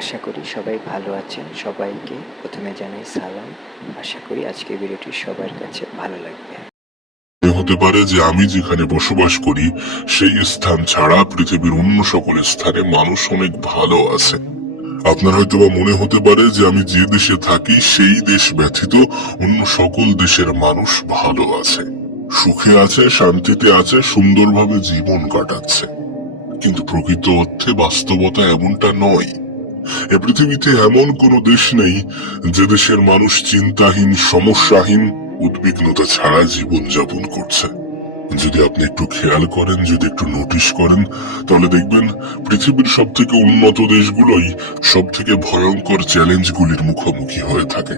আশা করি সবাই ভালো আছেন। সবাইকে প্রথমে জানাই সালাম। আশা করি আজকের ভিডিওটি সবার কাছে ভালো লাগবে। হতে পারে যে আমি যেখানে বসবাস করি সেই স্থান ছাড়া পৃথিবীর অন্য সকল স্থানে মানুষ অনেক ভালো আছে। আপনার হয়তোবা মনে হতে পারে যে আমি যে দেশে থাকি সেই দেশ ব্যতীত অন্য সকল দেশের মানুষ ভালো আছে, সুখে আছে, শান্তিতে আছে, সুন্দরভাবে জীবন কাটাচ্ছে। কিন্তু প্রকৃত অর্থে বাস্তবতা এমনটা নয়। এ পৃথিবীতে এমন কোনো দেশ নেই যে দেশের মানুষ চিন্তাহীন, সমস্যাহীন, উদ্বিগ্নতা ছাড়া জীবন যাপন করছে। যদি আপনি একটু খেয়াল করেন, যদি একটু নোটিশ করেন, তাহলে দেখবেন পৃথিবীর সব থেকে উন্নত দেশগুলোই সব থেকে ভয়ঙ্কর চ্যালেঞ্জগুলির মুখোমুখি হয়ে থাকে।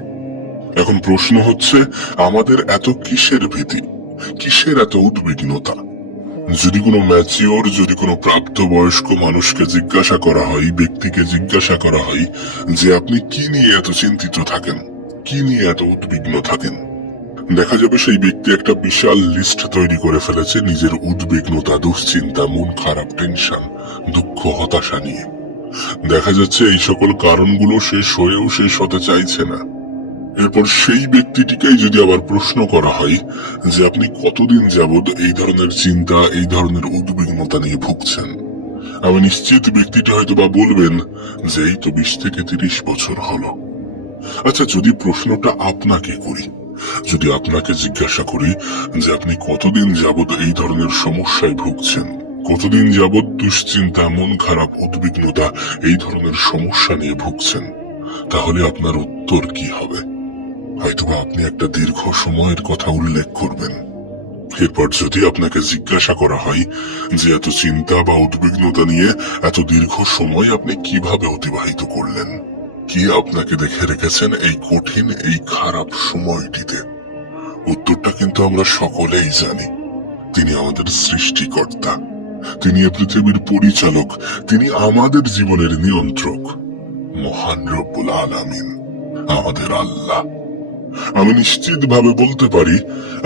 এখন প্রশ্ন হচ্ছে, আমাদের এত কিসের ভীতি, কিসের এত উদ্বিগ্নতা? যদি কোনো ম্যাচিওর, যদি কোনো প্রাপ্তবয়স্ক মানুষকে জিজ্ঞাসা করা হয়, ব্যক্তিকে জিজ্ঞাসা করা হয় যে আপনি কি নিয়ে এত চিন্তিত থাকেন, কি নিয়ে এত উদ্বিগ্ন থাকেন, দেখা যাবে সেই ব্যক্তি একটা বিশাল লিস্ট তৈরি করে ফেলেছে নিজের উদ্বিগ্নতা, দুশ্চিন্তা, মন খারাপ, টেনশন, দুঃখ, হতাশা নিয়ে। দেখা যাচ্ছে এই সকল কারণগুলো শেষ হয়েও শেষ হতে চাইছে না। এরপর সেই ব্যক্তিটিকেই যদি আবার প্রশ্ন করা হয় যে আপনি কতদিন যাবৎ এই ধরনের চিন্তা, এই ধরনের উদ্বিগ্নতা নিয়ে ভুগছেন, আমি নিশ্চিত ব্যক্তিটি হয়তো বা বলবেন যে এই তো 20 থেকে 30 বছর হলো। আচ্ছা, যদি প্রশ্নটা আপনাকে করি, যদি আপনাকে জিজ্ঞাসা করি যে আপনি কতদিন যাবৎ এই ধরনের সমস্যায় ভুগছেন, কতদিন যাবৎ দুশ্চিন্তা, মন খারাপ, উদ্বিগ্নতা, এই ধরনের সমস্যা নিয়ে ভুগছেন, তাহলে আপনার উত্তর কি হবে? হয়তোবা আপনি একটা দীর্ঘ সময়ের কথা উল্লেখ করবেন। এরপর যদি আপনাকে জিজ্ঞাসা করা হয় যে এত চিন্তা বা উদ্বিগ্নতা নিয়ে এত দীর্ঘ সময় আপনি কিভাবে অতিবাহিত করলেন, কি আপনাকে দেখে রেখেছেন এই কঠিন, এই খারাপ সময়টিতে, উত্তরটা কিন্তু আমরা সকলেই জানি। তিনি আমাদের সৃষ্টিকর্তা, তিনি এ পৃথিবীর পরিচালক, তিনি আমাদের জীবনের নিয়ন্ত্রক, মহান রব্বুল আলামিন, আমাদের আল্লাহ। আমি নিশ্চিতভাবে বলতে পারি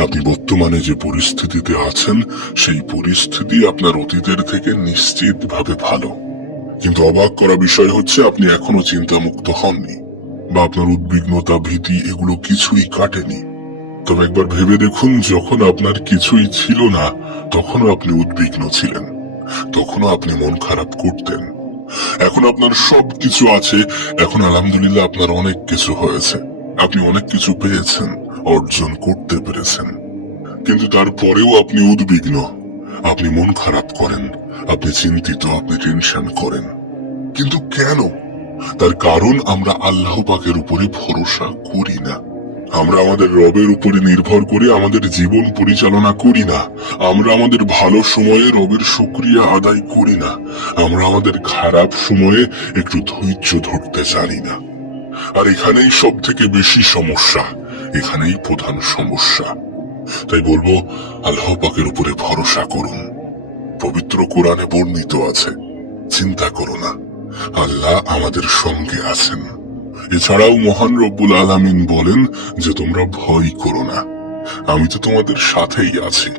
আপনি বর্তমানে যে পরিস্থিতিতে আছেন সেই পরিস্থিতি আপনার অতীতের থেকে নিশ্চিতভাবে ভালো। কিন্তু অবাক করা বিষয় হচ্ছে আপনি এখনো চিন্তামুক্ত হননি, বা আপনার উদ্বিগ্নতা, ভীতি এগুলো কিছুই কাটেনি। তবে একবার ভেবে দেখুন, যখন আপনার কিছুই ছিল না তখনও আপনি উদ্বিগ্ন ছিলেন, তখনও আপনি মন খারাপ করতেন। এখন আপনার সব কিছু আছে, এখন আলহামদুলিল্লাহ আপনার অনেক কিছু হয়েছে, আপনি অনেক কিছু পেয়েছেন, অর্জন করতে পেরেছেন, কিন্তু তারপরেও আপনি উদ্বিগ্ন, আপনি মন খারাপ করেন, আপনি চিন্তিত, আপনি টেনশন করেন। কিন্তু কেন? তার কারণ আমরা আল্লাহ পাকের উপরে ভরসা করি না। আমরা আমাদের রবের উপরে নির্ভর করে আমাদের জীবন পরিচালনা করি না। আমরা আমাদের ভালো সময়ে রবের শুকরিয়া আদায় করি না। আমরা আমাদের খারাপ সময়ে একটু ধৈর্য ধরতে জানি না। আর এখানেই সব থেকে বেশি সমস্যা, এখানেই প্রধান সমস্যা। তাই বলবো, আল্লাহ পাকের উপরে ভরসা করুন। পবিত্র কোরআনে বর্ণিত আছে, চিন্তা করো না, আল্লাহ আমাদের সঙ্গে আছেন। এছাড়াও মহান রব্বুল আলামিন বলেন যে তোমরা ভয় করো না, আমি তো তোমাদের সাথেই আছি,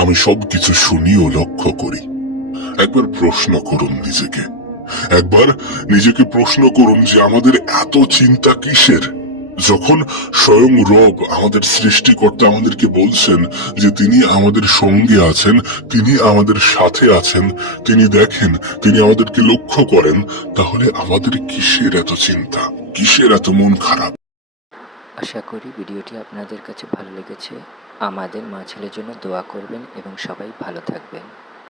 আমি সবকিছু শুনি ও লক্ষ্য করি। একবার প্রশ্ন করুন নিজেকে, একবার নিজেকে প্রশ্ন করুন যে আমাদের এত চিন্তা কিসের, যখন স্বয়ং রব, আমাদের সৃষ্টিকর্তা আমাদেরকে বলছেন যে তিনি আমাদের সঙ্গে আছেন, তিনি আমাদের সাথে আছেন, তিনি দেখেন, তিনি আমাদেরকে লক্ষ্য করেন, তাহলে আমাদের কিসের এত চিন্তা, কিসের এত মন খারাপ? আশা করি ভিডিওটি আপনাদের কাছে ভালো লেগেছে। আমাদের মা ছেলের জন্য দোয়া করবেন এবং সবাই ভালো থাকবেন।